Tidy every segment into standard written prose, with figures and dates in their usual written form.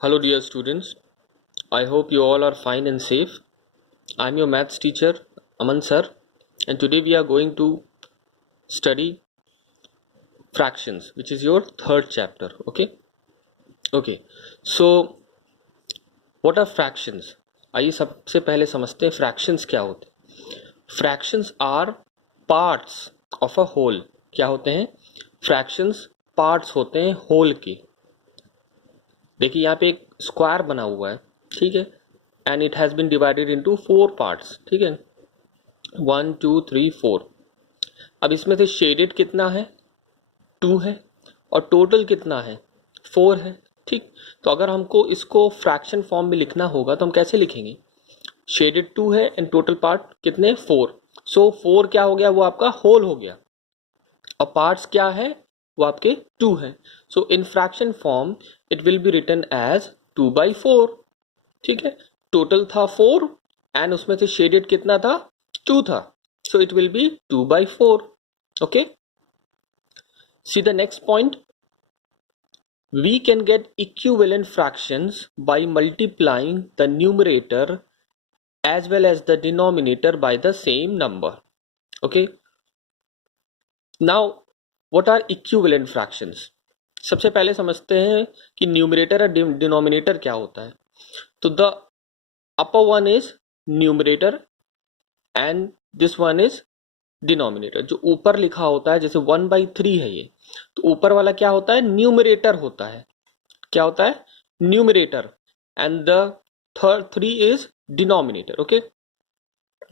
Hello dear students, I hope you all are fine and safe. I am your maths teacher Aman sir, and today we are going to study fractions, which is your third chapter. Okay, so what are fractions? आइए सबसे पहले समझते हैं fractions क्या होते हैं. Fractions are parts of a whole. क्या होते हैं? Fractions parts होते हैं whole के. देखिए यहाँ पे एक स्क्वायर बना हुआ है, ठीक है, and it has been divided into 4 parts, ठीक है, 1 2 3 4. अब इसमें से शेडेड कितना है? 2 है, और टोटल कितना है? 4 है. ठीक, तो अगर हमको इसको फ्रैक्शन फॉर्म में लिखना होगा तो हम कैसे लिखेंगे? शेडेड 2 है एंड टोटल पार्ट कितने? 4. सो 4 क्या हो गया? वो आपका होल हो गया, और पार्ट्स क्या है? वो आपके 2 है. So in fraction form it will be written as 2/4. ठीक है, टोटल था 4 एंड उसमें से शेडेड कितना था? 2 था. So it will B 2/4. Okay, see the next point. We can get equivalent fractions by multiplying the numerator as well as the denominator by the same number. Okay, now what are equivalent fractions? सबसे पहले समझते हैं कि numerator और denominator क्या होता है. तो the upper one is numerator and this one is denominator. जो ऊपर लिखा होता है, जैसे 1/3 है ये, तो ऊपर वाला क्या होता है? न्यूमरेटर होता है. क्या होता है? Numerator. And the third 3 is denominator. Okay,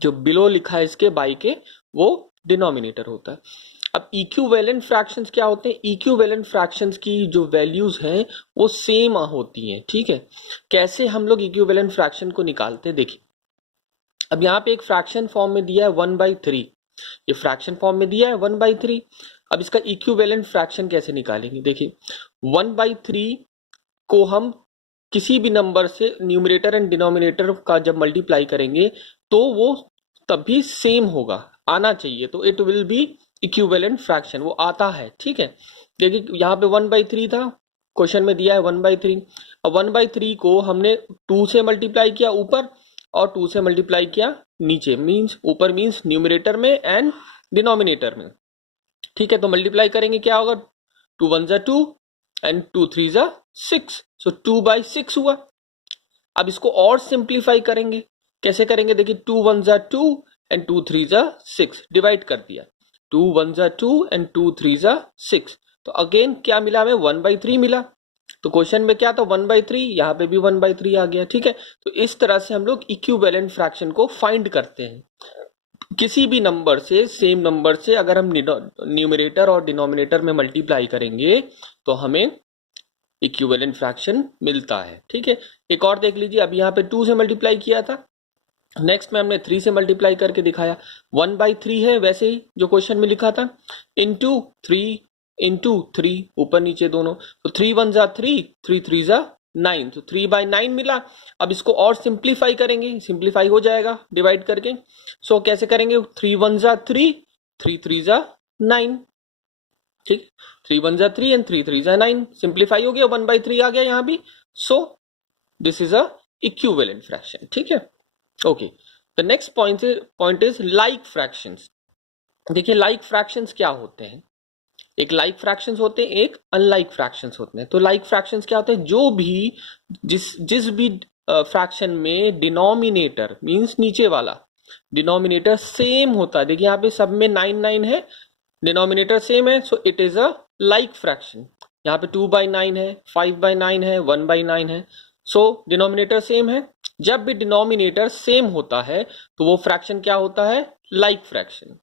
जो बिलो लिखा है इसके बाई के, वो डिनोमिनेटर होता है. अब इक्विवेलेंट फ्रैक्शंस क्या होते हैं? इक्विवेलेंट फ्रैक्शंस की जो वैल्यूज हैं वो सेम होती हैं. ठीक है, कैसे हम लोग इक्विवेलेंट फ्रैक्शन को निकालते हैं? देखिए, अब यहाँ पे एक फ्रैक्शन फॉर्म में दिया है 1/3. ये फ्रैक्शन फॉर्म में दिया है 1/3. अब इसका इक्विवेलेंट फ्रैक्शन कैसे निकालेंगे? देखिए, 1/3 को हम किसी भी नंबर से न्यूमरेटर एंड डिनोमिनेटर का जब मल्टीप्लाई करेंगे तो वो तभी सेम होगा, आना चाहिए. तो it will B equivalent fraction. वो आता है. ठीक है, देखिए यहाँ पे 1/3 था, क्वेश्चन में दिया है 1/3. अब 1/3 को हमने 2 से मल्टीप्लाई किया ऊपर और 2 से मल्टीप्लाई किया नीचे. मींस ऊपर मींस न्यूमरेटर में एंड डिनोमिनेटर में. ठीक है, तो मल्टीप्लाई करेंगे क्या होगा? 2 1 जा 2 एंड 2 3 जा 6. सो 2/6 हुआ. अब इसको और सिंप्लीफाई करेंगे. कैसे करेंगे? देखिए, 2 1 जा 2 एंड 2 3 जा 6. डिवाइड कर दिया. 2 1 जा 2 एंड 2 3 जा 6. तो अगेन क्या मिला हमें? 1/3 मिला. तो क्वेश्चन में क्या था? 1/3. यहाँ पे भी 1/3 आ गया. ठीक है, तो इस तरह से हम लोग इक्विवेलेंट फ्रैक्शन को फाइंड करते हैं. किसी भी नंबर से, सेम नंबर से अगर हम न्यूमरेटर और डिनोमिनेटर में मल्टीप्लाई करेंगे तो हमें इक्विवेलेंट फ्रैक्शन मिलता है. ठीक है, एक और देख लीजिए. अभी यहाँ पे 2 से मल्टीप्लाई किया था, नेक्स्ट में हमने 3 से मल्टीप्लाई करके दिखाया. 1/3 है वैसे ही जो क्वेश्चन में लिखा था, इंटू 3 ऊपर नीचे दोनों. तो 3 1 जा 3, 3 3 जा 9. तो 3/9 मिला. अब इसको और सिंप्लीफाई करेंगे, सिंप्लीफाई हो जाएगा डिवाइड करके. सो कैसे करेंगे? 3 1 जा 3, 3 3 जा 9. ठीक, 3 1 जा 3 एंड 3 3 जा 9. सिंप्लीफाई हो गया, 1/3 आ गया यहाँ भी. सो this is a equivalent fraction. ठीक है, okay. The next point is like fractions. देखिए, लाइक फ्रैक्शंस क्या होते हैं? एक लाइक फ्रैक्शंस होते हैं, एक अनलाइक फ्रैक्शंस होते हैं. तो लाइक फ्रैक्शंस क्या होते हैं? जो भी जिस भी फ्रैक्शन में डिनोमिनेटर मींस नीचे वाला डिनोमिनेटर सेम होता है. देखिए यहाँ पे सब में 9 9 है, डिनोमिनेटर सेम है. So it is a like fraction. यहाँ पे 2/9 है, 5/9 है, 1/9 है. सो डिनोमिनेटर सेम है. जब भी डिनोमिनेटर सेम होता है तो वो फ्रैक्शन क्या होता है? Like fraction.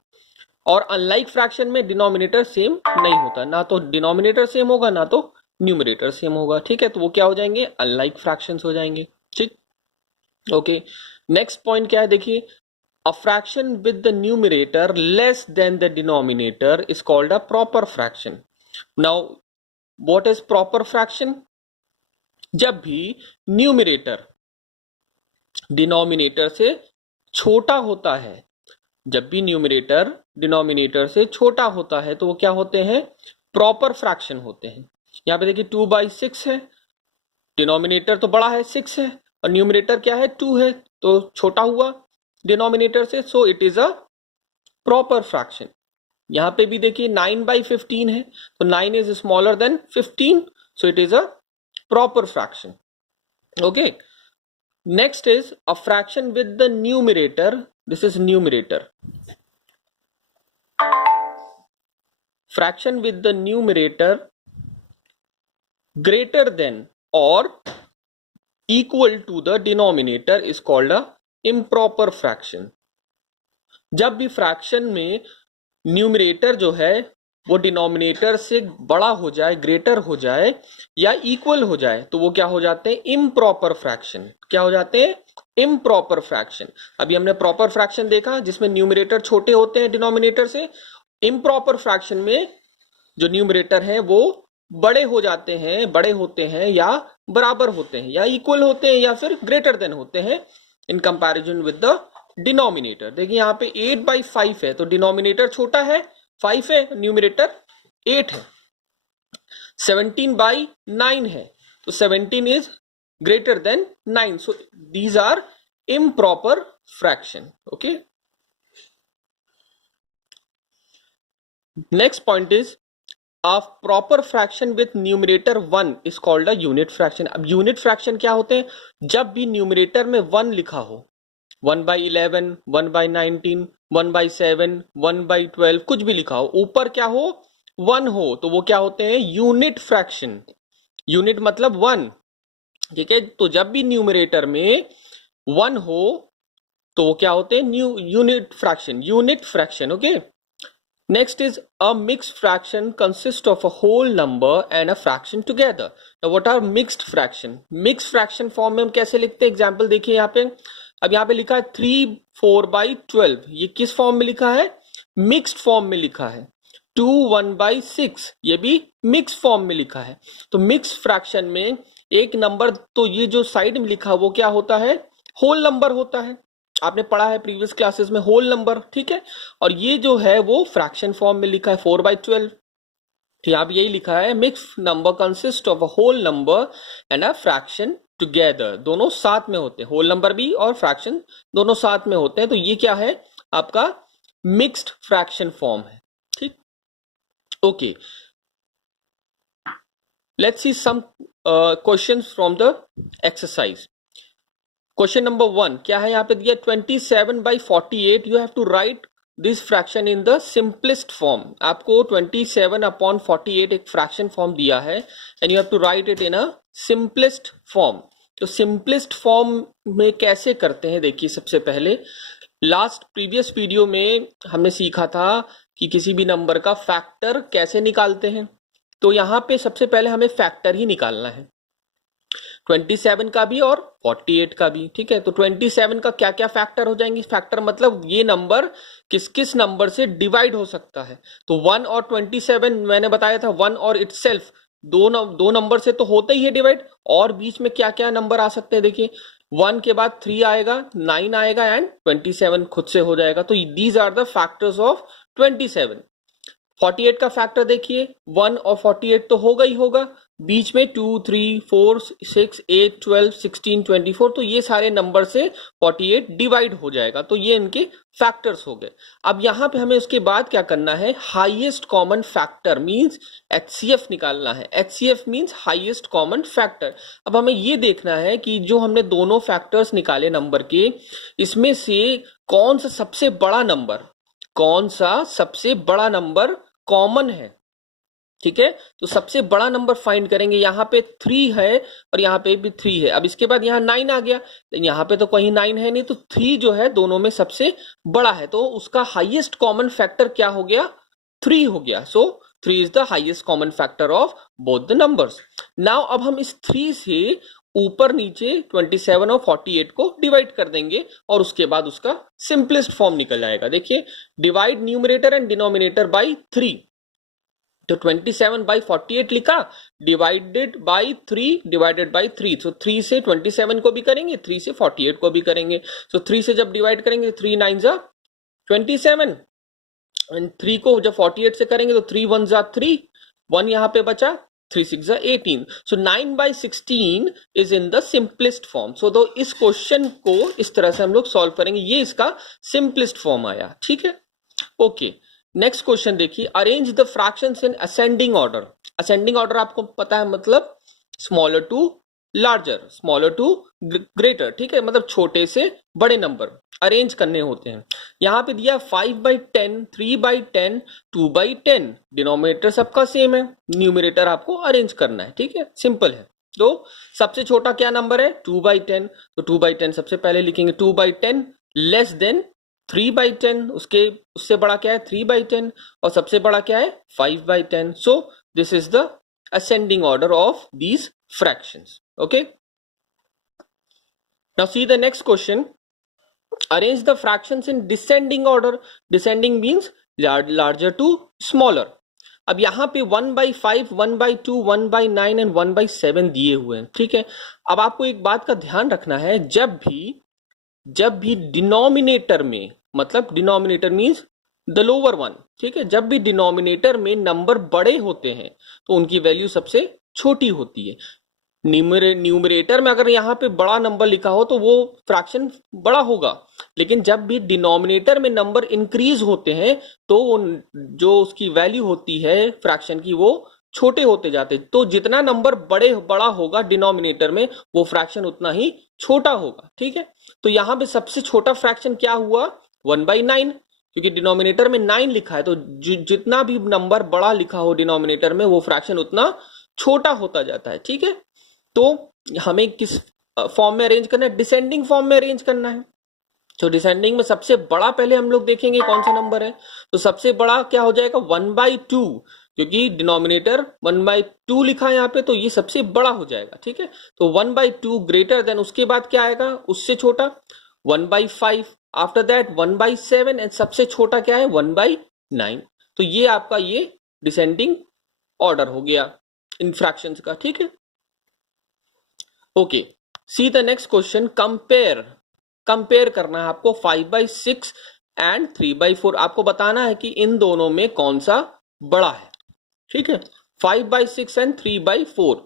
और अनलाइक फ्रैक्शन में डिनोमिनेटर सेम नहीं होता, ना तो डिनोमिनेटर सेम होगा ना तो न्यूमरेटर सेम होगा. ठीक है, तो वो क्या हो जाएंगे? अनलाइक फ्रैक्शंस हो जाएंगे. ठीक, ओके. नेक्स्ट पॉइंट क्या है? देखिए, a fraction with the numerator less than the denominator is called a proper fraction. Now what is proper fraction? जब भी न्यूमरेटर डिनोमिनेटर से छोटा होता है, जब भी न्यूमरेटर डिनोमिनेटर से छोटा होता है तो वो क्या होते हैं? प्रॉपर फ्रैक्शन होते हैं. यहाँ पे देखिए 2/6 है, डिनोमिनेटर तो बड़ा है 6 है और न्यूमरेटर क्या है 2 है, तो छोटा हुआ डिनोमिनेटर से, so it is a proper fraction. यहां पे भी देखिए 9/15 है, तो 9 is smaller than 15, so it is a proper fraction. Okay, next is a fraction with the numerator, this is numerator, fraction with the numerator greater than or equal to the denominator is called a improper fraction। जब भी fraction में numerator जो है वो denominator से बड़ा हो जाए, ग्रेटर हो जाए या इक्वल हो जाए, तो वो क्या हो जाते हैं, इम्प्रॉपर फ्रैक्शन। क्या हो जाते हैं, इम्प्रॉपर फ्रैक्शन। अभी हमने प्रॉपर फ्रैक्शन देखा जिसमें न्यूमरेटर छोटे होते हैं डिनोमिनेटर से। इम्प्रॉपर फ्रैक्शन में जो न्यूमरेटर है वो बड़े हो जाते हैं, बड़े होते हैं या बराबर होते हैं या इक्वल होते हैं या फिर ग्रेटर देन होते हैं in comparison with the denominator. देखिए यहाँ पे 8/5 है, तो डिनोमिनेटर छोटा है 5 है, न्यूमरेटर 8 है। 17/9 है, तो 17 is greater than 9, so these are improper fraction. Okay, next point is a proper fraction with numerator 1 is called a unit fraction। अब यूनिट फ्रैक्शन क्या होते हैं, जब भी न्यूमरेटर में 1 लिखा हो, 1/11, 1/19, 1/7, 1/12, कुछ भी लिखा हो, ऊपर क्या हो 1 हो, तो वो क्या होते हैं, यूनिट फ्रैक्शन। यूनिट मतलब 1, ठीक है। तो जब भी न्यूमरेटर में 1 हो तो वो क्या होते हैं, unit fraction, unit fraction. Okay, next is a mixed fraction consists of a whole number and a fraction together। now what are mixed fraction? mixed fraction form में हम कैसे लिखते हैं, एग्जांपल देखिए यहाँ पे। अब यहाँ पे लिखा है 3/4/12, ये किस फॉर्म में लिखा है, मिक्स्ड फॉर्म में लिखा है। 2/1/6, ये भी मिक्स्ड फॉर्म में लिखा है। तो मिक्स्ड फ्रैक्शन में एक नंबर, तो ये जो साइड में लिखा वो क्या होता है, होल नंबर होता है। आपने पढ़ा है प्रीवियस क्लासेस में होल नंबर, ठीक है। और ये जो है वो फ्रैक्शन फॉर्म में लिखा है 4/12, तो यहाँ पे यही लिखा है mix number consist of a whole number and a fraction together. दोनों साथ में होते हैं, होल नंबर भी और फ्रैक्शन दोनों साथ में होते हैं, तो ये क्या है, आपका मिक्स्ड फ्रैक्शन फॉर्म है, ठीक। Okay, let's see some questions from the exercise. Question number 1 क्या है, यहाँ पे दिया 27/48, you have to write this fraction in the simplest form. आपको 27/48 एक फ्रैक्शन फॉर्म दिया है and you have to write it in a simplest form. तो सिंपलेस्ट फॉर्म में कैसे करते हैं, देखिए सबसे पहले लास्ट प्रीवियस वीडियो में हमने सीखा था कि किसी भी नंबर का फैक्टर कैसे निकालते हैं। तो यहाँ पे सबसे पहले हमें फैक्टर ही निकालना है, 27 का भी और 48 का भी, ठीक है। तो 27 का क्या क्या फैक्टर हो जाएंगे, फैक्टर मतलब ये नंबर किस किस नंबर से डिवाइड हो सकता है। तो 1 और 27 मैंने बताया था, 1 और इटसेल्फ दो नंबर से तो होता ही है डिवाइड, और बीच में क्या क्या नंबर आ सकते हैं, देखिए 1 के बाद 3 आएगा, 9 आएगा एंड 27 खुद से हो जाएगा। तो these are the factors of 27। 48 का फैक्टर देखिए, 1 और 48 तो होगा ही होगा, बीच में 2, 3, 4, 6, 8, 12, 16, 24, तो ये सारे नंबर से 48 डिवाइड हो जाएगा। तो ये इनके फैक्टर्स हो गए। अब यहाँ पे हमें उसके बाद क्या करना है, highest common factor means HCF निकालना है। HCF means highest common factor. अब हमें ये देखना है कि जो हमने दोनों फैक्टर्स निकाले नंबर के, इसमें से कौन सा सबसे बड़ा नंबर, कौन सा सबसे बड़ा नंबर कॉमन है, ठीक है। तो सबसे बड़ा नंबर फाइंड करेंगे, यहाँ पे 3 है और यहाँ पे भी 3 है। अब इसके बाद यहाँ 9 आ गया, यहाँ पे तो कहीं 9 है नहीं, तो 3 जो है दोनों में सबसे बड़ा है, तो उसका हाईएस्ट कॉमन फैक्टर क्या हो गया, 3 हो गया। सो 3 is the highest common factor of both the numbers. Now अब हम इस 3 से ऊपर नीचे 27 और 48 को डिवाइड कर देंगे और उसके बाद उसका सिंपलेस्ट फॉर्म निकल जाएगा। देखिए, divide numerator and denominator by 3, तो 27/48 लिखा, डिवाइडेड बाय 3 डिवाइडेड बाय 3, तो 3 से 27 को भी करेंगे, 3 से 48 को भी करेंगे। तो 3 से जब डिवाइड करेंगे 3 9 जा 27 एंड 3 को जब 48 से करेंगे तो 3 1 जा 3, 1 यहाँ पे बचा, 3 6 18. So 9/16 is in the simplest form. So तो इस क्वेश्चन को इस तरह से हम लोग सॉल्व करेंगे, ये इसका सिंपलेस्ट फॉर्म आया, ठीक है। ओके, नेक्स्ट क्वेश्चन देखिए, arrange the fractions in ascending order. Ascending order आपको पता है, मतलब smaller to larger, smaller to greater, ठीक है, मतलब छोटे से बड़े नंबर अरेंज करने होते हैं। यहां पे दिया 5/10, 3/10, 2/10, डिनोमिनेटर सबका सेम है, न्यूमरेटर आपको अरेंज करना है, ठीक है, सिंपल है। तो सबसे छोटा क्या नंबर है, 2/10, तो 2/10 सबसे पहले लिखेंगे, 2/10 लेस देन 3/10, उससे बड़ा क्या है 3/10, और सबसे बड़ा क्या है 5/10। सो this is the ascending order of these fractions. Okay, now see the next question, arrange the fractions in descending order. Descending means larger to smaller. अब यहां पे 1/5, 1/2, 1/9 एंड 1/7 दिए हुए हैं, ठीक है। अब आपको एक बात का ध्यान रखना है, जब भी डिनोमिनेटर में, मतलब denominator means the lower one, ठीक है, जब भी डिनोमिनेटर में नंबर बड़े होते हैं तो उनकी वैल्यू सबसे छोटी होती है। न्यूमरेटर में अगर यहाँ पे बड़ा नंबर लिखा हो तो वो फ्रैक्शन बड़ा होगा, लेकिन जब भी डिनोमिनेटर में नंबर इंक्रीज होते हैं तो जो उसकी वैल्यू होती है फ्रैक्शन की वो छोटे होते जाते हैं। तो जितना नंबर बड़ा होगा डिनोमिनेटर में, वो फ्रैक्शन उतना ही छोटा होगा, ठीक है। तो यहाँ पे सबसे छोटा फ्रैक्शन क्या हुआ, 1/9, क्योंकि डिनोमिनेटर में 9 लिखा है, तो जितना भी नंबर बड़ा लिखा हो डिनोमिनेटर में, वो फ्रैक्शन उतना छोटा होता जाता है, ठीक है। तो हमें किस फॉर्म में अरेंज करना है, डिसेंडिंग फॉर्म में अरेंज करना है। तो डिसेंडिंग में सबसे बड़ा पहले हम लोग देखेंगे कौन सा नंबर है, तो सबसे बड़ा क्या हो जाएगा 1/2, क्योंकि डिनोमिनेटर 1/2 लिखा है यहाँ पे, तो ये सबसे बड़ा हो जाएगा, ठीक है। तो 1/2 ग्रेटर देन, उसके बाद क्या आएगा उससे छोटा 1/5, आफ्टर दैट 1/7 एंड सबसे छोटा क्या है 1/9। तो ये आपका ये डिसेंडिंग ऑर्डर हो गया इन फ्रैक्शंस का, ठीक है। Okay, see the next question, compare करना है आपको 5/6 एंड 3/4। आपको बताना है कि इन दोनों में कौन सा बड़ा है, ठीक है, 5/6 एंड 3/4।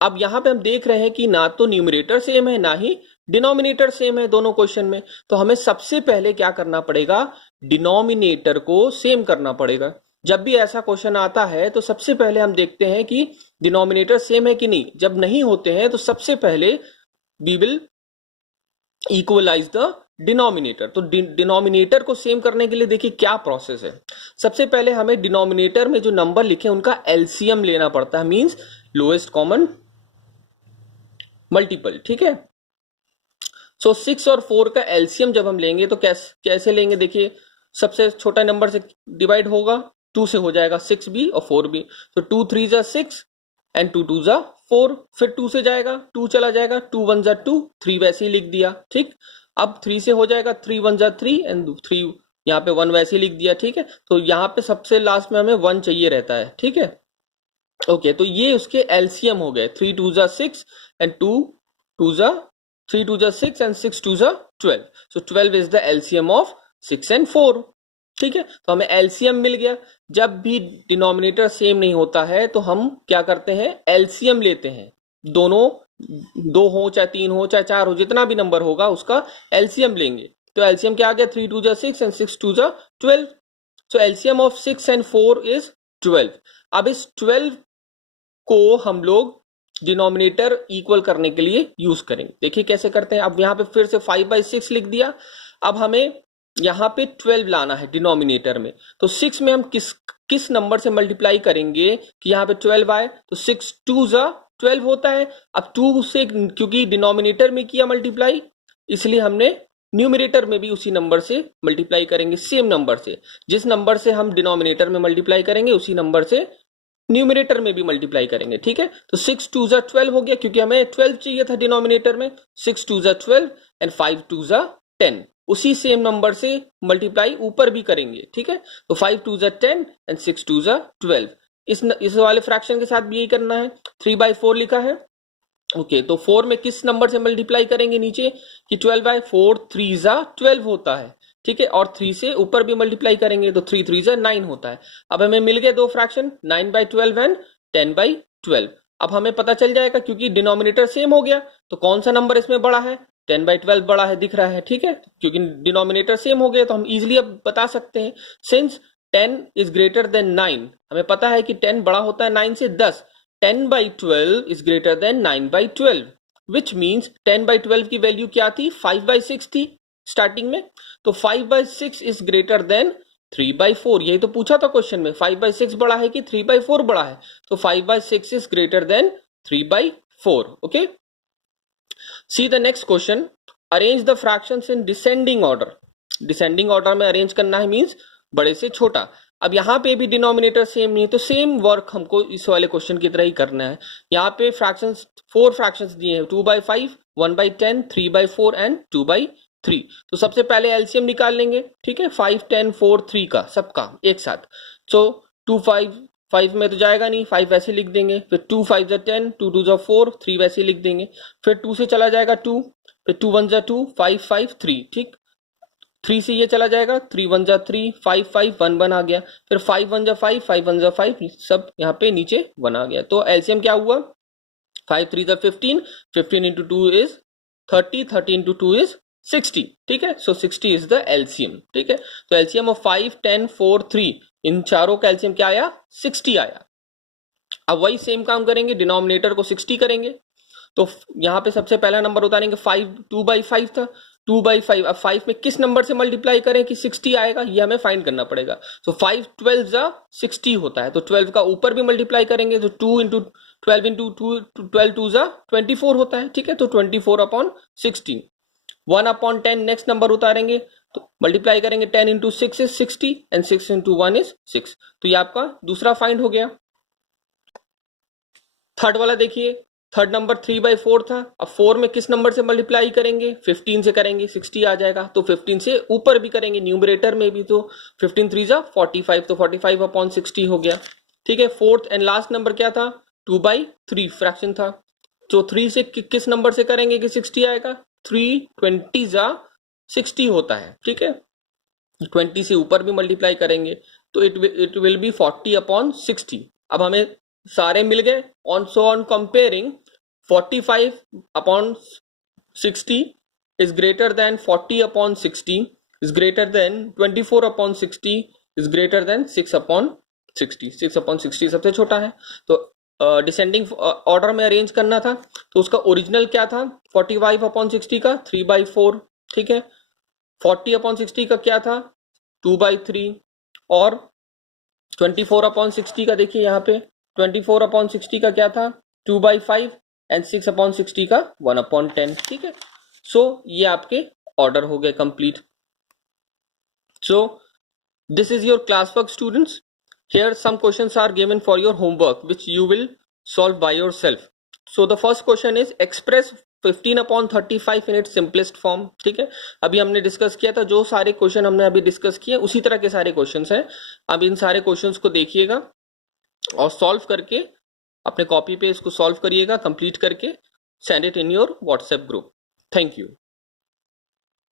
अब यहां पे हम देख रहे हैं कि ना तो न्यूमरेटर सेम है ना ही डिनोमिनेटर सेम है दोनों क्वेश्चन में, तो हमें सबसे पहले क्या करना पड़ेगा, डिनोमिनेटर को सेम करना पड़ेगा। जब भी ऐसा क्वेश्चन आता है तो सबसे पहले हम देखते हैं कि डिनोमिनेटर सेम है कि नहीं। जब नहीं होते हैं तो सबसे पहले we will equalize the denominator. तो डिनोमिनेटर को सेम करने के लिए देखिए क्या प्रोसेस है। सबसे पहले हमें डिनोमिनेटर में जो नंबर लिखे उनका एलसीएम लेना पड़ता है, मींस लोएस्ट कॉमन मल्टीपल, ठीक है। सो 6 और 4 का एलसीएम जब हम लेंगे तो कैसे लेंगे, देखिए सबसे छोटा नंबर से डिवाइड होगा, 2 से हो जाएगा 6 भी और 4 भी, तो 2 3 जा 6 एंड 2 2 जा 4, फिर 2 से जाएगा 2 चला जाएगा, 2 1 जा 2, 3 वैसे ही लिख दिया, ठीक। अब 3 से हो जाएगा 3 1 जा 3 एंड 3 यहाँ पे 1 वैसे ही लिख दिया, ठीक है। तो यहाँ पे सबसे लास्ट में हमें 1 चाहिए रहता है, ठीक है। ओके, तो ये उसके एलसीएम हो गए, 3 2 जा 6 एंड 2 2 जा 3 2 जा 6 एंड 6 2 जा 12। सो 12 is the LCM of 6 and 4, ठीक है। तो हमें एलसीएम मिल गया। जब भी डिनोमिनेटर सेम नहीं होता है तो हम क्या करते हैं, एलसीएम लेते हैं, दोनों 2 हो चाहे 3 हो चाहे 4 हो, जितना भी नंबर होगा उसका एलसीएम लेंगे। तो एलसीएम क्या आ गया, 3 2 जा 6 एंड 6 2 जा 12। सो एलसीएम ऑफ 6 एंड 4 इज 12। अब इस 12 को हम लोग डिनोमिनेटर इक्वल करने के लिए यूज करेंगे। देखिए कैसे करते हैं। अब यहाँ पे फिर से 5/6 लिख दिया। अब हमें यहाँ पे 12 लाना है डिनोमिनेटर में, तो 6 में हम किस नंबर से मल्टीप्लाई करेंगे कि यहाँ पे 12 आए, तो 6 2 जा 12 होता है। अब 2 से क्योंकि डिनोमिनेटर में किया मल्टीप्लाई, इसलिए हमने न्यूमरेटर में भी उसी नंबर से मल्टीप्लाई करेंगे, सेम नंबर से। जिस नंबर से हम डिनोमिनेटर में मल्टीप्लाई करेंगे उसी नंबर से न्यूमरेटर में भी मल्टीप्लाई करेंगे, ठीक है। तो 6 2 जा 12 हो गया, क्योंकि हमें 12 चाहिए था डिनोमिनेटर में। 6 2 जा 12 एंड 5 2 जा 10, उसी सेम नंबर से मल्टीप्लाई ऊपर भी करेंगे, ठीक है। तो 5 2 जा 10 एंड 6 2 जा 12। इस वाले फ्रैक्शन के साथ भी यही करना है। 3/4 लिखा है, ओके। तो 4 में किस नंबर से मल्टीप्लाई करेंगे नीचे कि 12/4, 3 जा 12 होता है, ठीक है। और 3 से ऊपर भी मल्टीप्लाई करेंगे तो 3 3 जा 9 होता है। अब हमें मिल गए दो फ्रैक्शन, 9/12 एंड 12। अब हमें पता चल जाएगा क्योंकि डिनोमिनेटर सेम हो गया, तो कौन सा नंबर इसमें बड़ा है, 10/12 बड़ा है, दिख रहा है, ठीक है, क्योंकि डिनोमिनेटर सेम हो गया तो हम इजीली अब बता सकते हैं। सिंस 10 इज ग्रेटर देन 9, हमें पता है कि 10 बड़ा होता है 9 से, 10 10/12 is greater then 9/12, which means 10/12 की वैल्यू क्या थी, 5/6 थी स्टार्टिंग में, तो 5/6 इज ग्रेटर देन 3/4। यही तो पूछा था क्वेश्चन में, 5/6 बड़ा है कि 3/4 बड़ा है, तो 5/6 is greater then 3/4। Okay, see the next question, arrange the fractions in descending order. Descending order में अरेंज करना है मींस बड़े से छोटा। अब यहाँ पे भी डिनोमिनेटर सेम नहीं है, तो सेम वर्क हमको इस वाले क्वेश्चन की तरह ही करना है। यहाँ पे फ्रैक्शंस 4 फ्रैक्शंस दिए हैं, 2/5, 1/10, 3/4 एंड 2/3। तो सबसे पहले एलसीएम निकाल लेंगे, ठीक है, 5, 10, 4, 3 का सबका एक साथ। सो 2, 5 में तो जाएगा नहीं, 5 वैसे लिख देंगे, फिर 2 5 10, 2 2 4, 3 वैसे लिख देंगे, फिर 2 से चला जाएगा 2, फिर 2 1 2, 5 5 3, ठीक, 3 से ये चला जाएगा, 3 1 3, 5 5 1 1 आ गया, फिर 5 1 5, 5 1 5, सब यहाँ पे नीचे 1 आ गया। तो एलसीएम क्या हुआ, 5 3 15, 15 इंटू 2 इज 30, 30 इंटू 2 इज 60, ठीक है, सो 60 इज द एलसीएम, ठीक है। तो एलसीएम ऑफ 5 10 4 3, इन चारों का एलसीएम क्या आया, 60 आया। अब वही सेम काम करेंगे, डिनोमिनेटर को 60 करेंगे, तो यहाँ पे सबसे पहला नंबर उतारेंगे 5, 2/5 था, 2/5, अब 5 में किस नंबर से मल्टीप्लाई करें कि 60 आएगा, ये हमें फाइंड करना पड़ेगा। तो 5 12 जा 60 होता है, तो 12 का ऊपर भी मल्टीप्लाई करेंगे, तो 2 इंटू 12 इंटू 2, 12 2 जा 24 होता है, ठीक है, तो 24/16, 1/10 नेक्स्ट नंबर उतारेंगे, तो मल्टीप्लाई करेंगे, 10 into 6 is 60 and 6 into 1 is 6। तो ये आपका दूसरा फाइंड हो गया। थर्ड वाला देखिए, थर्ड नंबर 3/4 था, अब 4 में किस नंबर से मल्टीप्लाई करेंगे, 15 से करेंगे, 60 आ जाएगा, तो 15 से ऊपर भी करेंगे न्यूमरेटर में भी, तो 15 3 जा 45, तो 45/60 हो गया, ठीक है। फोर्थ एंड लास्ट नंबर क्या था, 2/3 फ्रैक्शन था, तो 3 से किस नंबर से करेंगे कि 60 आएगा, 3 20 जा 60 होता है, ठीक है, 20 से ऊपर भी मल्टीप्लाई करेंगे, तो इट विल बी 40/60। अब हमें सारे मिल गए, on comparing 45/60 is greater than 40/60 is greater than 24/60 is greater than 6/60, 6/60 सबसे छोटा है। तो डिसेंडिंग ऑर्डर में अरेंज करना था, तो उसका ओरिजिनल क्या था 45/60 का 3/4, ठीक है, 40/60 का क्या था 2/3, और 24/60 का देखिए यहाँ पे 24/60 का क्या था 2/5 एंड 6/60 का 1/10, ठीक है। सो ये आपके ऑर्डर हो गए complete. So this is your class work students, here some questions are given for your homework which you will solve by yourself. So the first question is express 15/35 in its simplest form, ठीक है, अभी हमने discuss किया था, जो सारे question हमने अभी डिस्कस किए उसी तरह के सारे क्वेश्चंस हैं। अब इन सारे क्वेश्चंस को देखिएगा और सॉल्व करके अपने कॉपी पे इसको सॉल्व करिएगा, कंप्लीट करके send it in your WhatsApp group. Thank you.